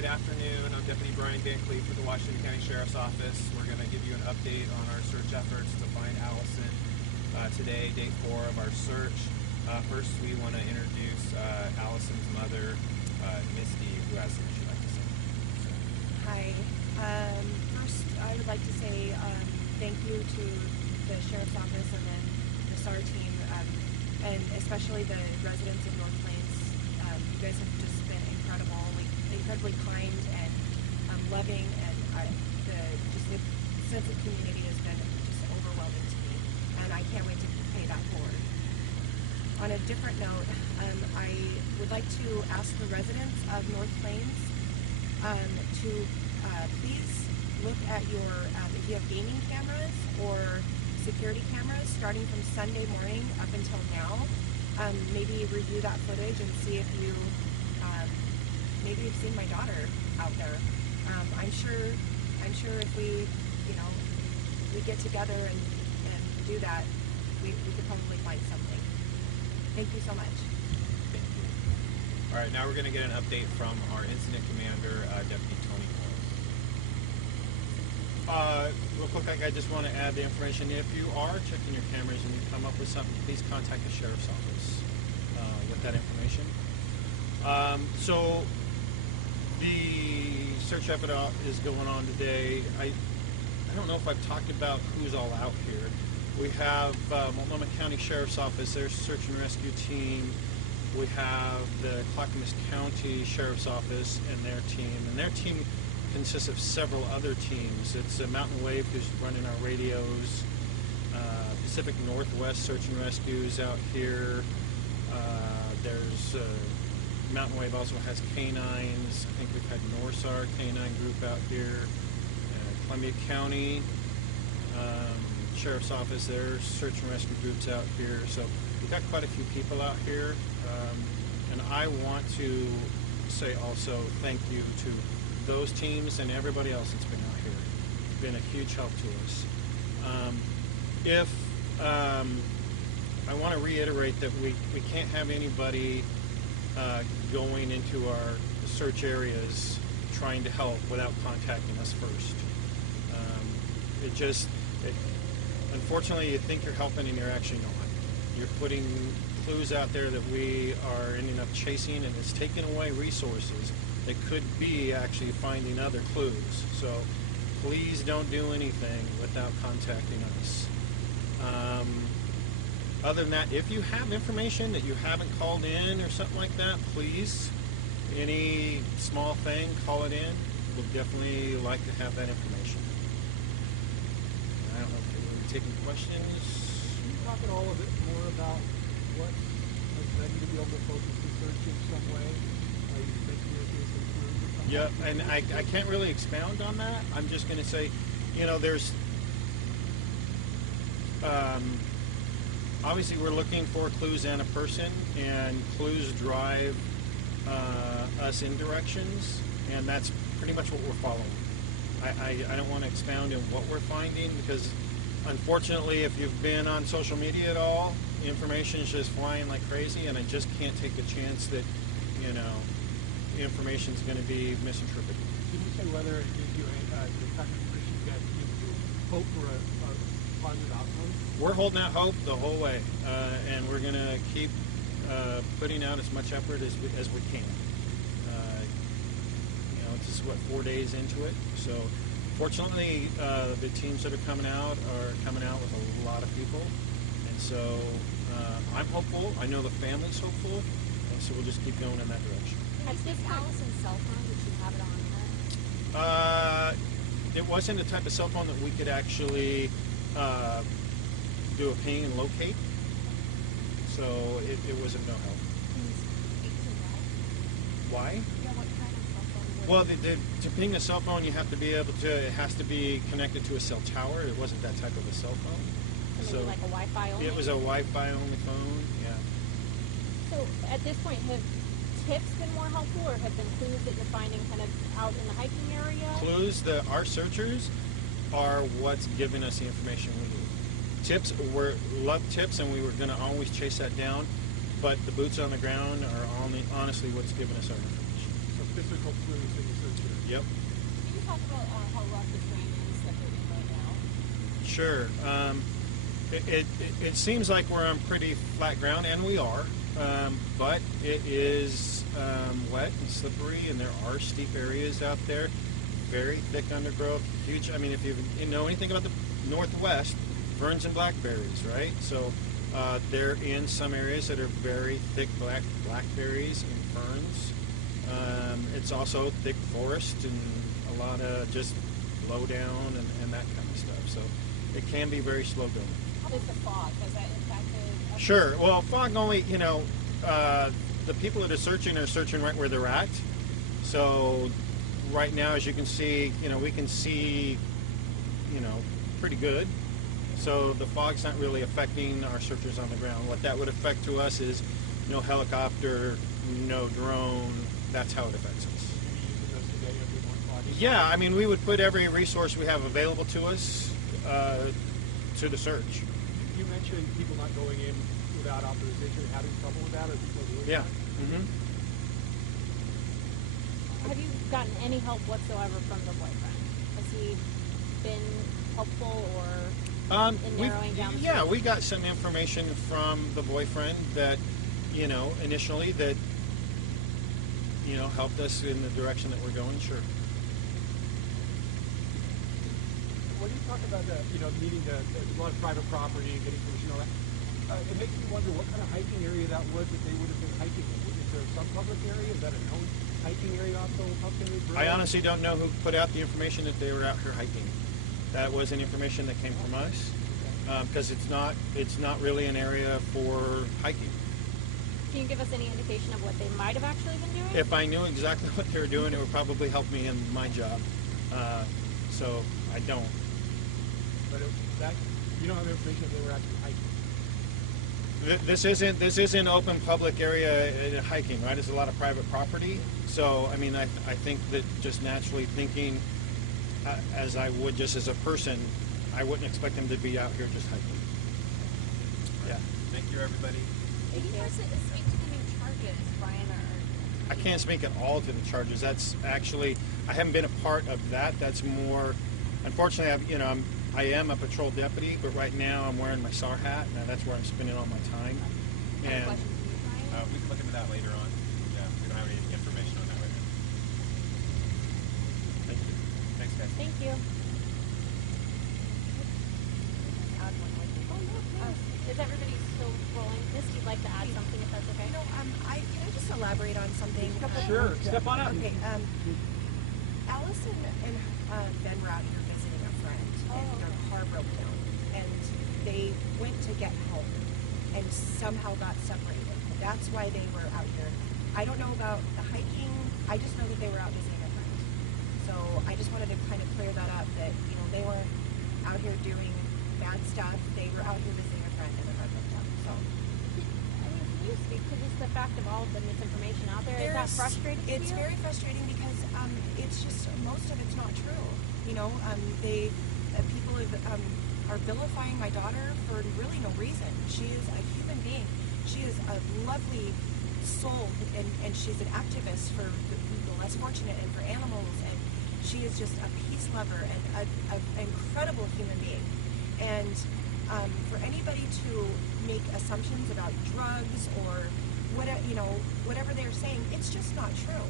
Good afternoon. I'm Deputy Brian Van Cleef with the Washington County Sheriff's Office. We're going to give you an update on our search efforts to find Allyson. Today, day 4 of our search. First, we want to introduce Allyson's mother, Misty, who has something she'd like to say. Hi. First, I would like to say thank you to the Sheriff's Office and then the SAR team, and especially the residents of North Plains. You guys have just been incredibly kind and loving, and the sense of community has been just overwhelming to me, and I can't wait to pay that forward. On a different note, I would like to ask the residents of North Plains to please look at your, if you have gaming cameras or security cameras starting from Sunday morning up until now, maybe review that footage and see if you, maybe you've seen my daughter out there. I'm sure if we, we get together and do that, we could probably find something. Thank you so much. Thank you. All right, now we're going to get an update from our incident commander, Deputy Tony Moore. Real quick, I just want to add the information. If you are checking your cameras and you come up with something, please contact the Sheriff's Office with that information. So the search effort is going on today. I don't know if I've talked about who's all out here. We have Multnomah County Sheriff's Office, their search and rescue team. We have the Clackamas County Sheriff's Office and their team consists of several other teams. It's Mountain Wave, who's running our radios. Pacific Northwest Search and Rescue's out here. There's Mountain Wave also has canines. I think we've had Norsar Canine Group out here. Columbia County Sheriff's Office, their search and rescue groups out here. So we've got quite a few people out here. And I want to say also thank you to those teams and everybody else that's been out here. It's been a huge help to us. I want to reiterate that we can't have anybody going into our search areas trying to help without contacting us first. Unfortunately, you think you're helping and you're actually not. You're putting clues out there that we are ending up chasing, and it's taking away resources that could be actually finding other clues. So please don't do anything without contacting us. Other than that, if you have information that you haven't called in or something like that, please, any small thing, call it in. We'll definitely like to have that information. I don't know if you're taking questions. Can you talk at all a bit more about what has led you to be able to focus the search in some way? You think there's some clues or something? Yeah, and I can't really expound on that. I'm just going to say, there's obviously we're looking for clues and a person, and clues drive us in directions, and that's pretty much what we're following. I don't want to expound on what we're finding, because unfortunately, if you've been on social media at all, information is just flying like crazy, and I just can't take the chance that information is going to be misinterpreted. Can you say whether it gives you the kind of information that gives you hope for a positive outcome? We're holding out hope the whole way, and we're going to keep putting out as much effort as we can. This is 4 days into it, so fortunately the teams that are coming out with a lot of people, and so I'm hopeful. I know the family's hopeful, and so we'll just keep going in that direction. Is this Allyson's cell phone? Did you have it on her? It wasn't the type of cell phone that we could actually do a ping and locate, so it was of no help. Can you speak to that? Why? Yeah, what kind of cell phone? Well, to ping a cell phone, you have to be able to. It has to be connected to a cell tower. It wasn't that type of a cell phone. So maybe like a Wi-Fi only? It was a Wi-Fi only phone. Yeah. So at this point, have tips been more helpful, or have been clues that you're finding kind of out in the hiking area? Clues. Our searchers are what's giving us the information we need. Tips. We love tips, and we were going to always chase that down. But the boots on the ground are honestly what's giving us our information. So physical clues in the search area. Yep. Can you talk about how rough the terrain is that they're in right now? Sure. It seems like we're on pretty flat ground, and we are, but it is wet and slippery, and there are steep areas out there. Very thick undergrowth, huge. I mean, if you know anything about the Northwest, ferns and blackberries, right? So they're in some areas that are very thick blackberries and ferns. It's also thick forest and a lot of just low down and that kind of stuff. So it can be very slow going. How is the fog? Has that impacted? Sure. Well, fog only, the people that are searching right where they're at. So right now, as you can see, we can see, pretty good. So the fog's not really affecting our searchers on the ground. What that would affect to us is no helicopter, no drone. That's how it affects us. Yeah, I mean, we would put every resource we have available to us to the search. You mentioned people not going in without authorization, having trouble with that, or people doing Yeah. that? Mm-hmm. Have you gotten any help whatsoever from the boyfriend? Has he been helpful or in narrowing down the Yeah, search? we got some information from the boyfriend that, initially that, helped us in the direction that we're going. Sure. When you talk about needing there's a lot of private property, getting permission, all that, it makes me wonder what kind of hiking area that was that they would have been hiking in. Is there some public area? Is that a known hiking area also up in the I honestly don't know who put out the information that they were out here hiking. That wasn't information that came from us because it's not really an area for hiking. Can you give us any indication of what they might have actually been doing? If I knew exactly what they were doing, it would probably help me in my job. So I don't. But you don't have information if they were actually hiking. This isn't open public area hiking, right? It's a lot of private property. So I mean, I think that just naturally thinking, as I would just as a person, I wouldn't expect them to be out here just hiking. Yeah. Thank you, everybody. Can you guys speak to the new charges, Brian? I can't speak at all to the charges. That's actually, I haven't been a part of that. That's more, unfortunately, I am a patrol deputy, but right now I'm wearing my SAR hat, and that's where I'm spending all my time. And Questions from you, Brian? We can look into that later on. Yeah, we don't have any information on that right now. thank you. Thanks, guys. Thank you. Add one more thing. Is everybody still rolling? Misty, you'd like to add something if that's okay? Can I just elaborate on something? Sure, step on up. Okay, Allison and Ben were out here visiting a friend, and their car broke down, and they went to get help, and somehow got separated. That's why they were out here. I don't know about the hiking. I just know that they were out visiting a friend. So I just wanted to kind of clear that up, that they weren't out here doing bad stuff. They were out here visiting a friend, and their car broke down. So. Can you speak to just the fact of all of the misinformation out there? Is that frustrating to you? It's very frustrating because it's just most of it's not true. People are vilifying my daughter for really no reason. She is a human being. She is a lovely soul, and she's an activist for the less fortunate and for animals. And she is just a peace lover and an incredible human being. And for anybody to make assumptions about drugs or whatever they're saying, it's just not true.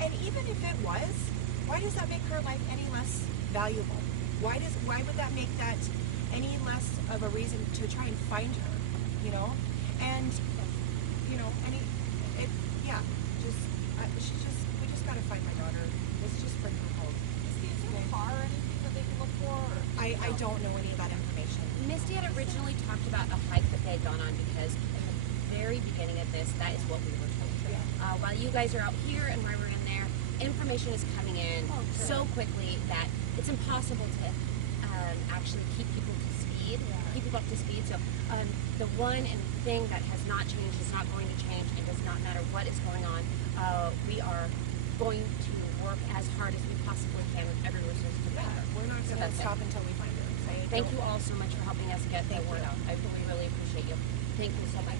And even if it was, why does that make her life any less valuable? Why would that make that any less of a reason to try and find her? And we just gotta find my daughter. Let's just bring her home. Is there a car or anything that they can look for? I don't know any of that information. Misty had originally talked about a hike that they had gone on because in the very beginning of this, that is what we were told. While you guys are out here and while we're in there, information is coming in so quickly that it's impossible to actually keep people to speed, keep people up to speed. So the one thing that has not changed, is not going to change, and does not matter what is going on, we are going to work as hard as we possibly can with every resource to find her. We're not So gonna that's stop it. until we find her. Thank you all so much for helping us get the word out. I really, really appreciate you. Thank you so much.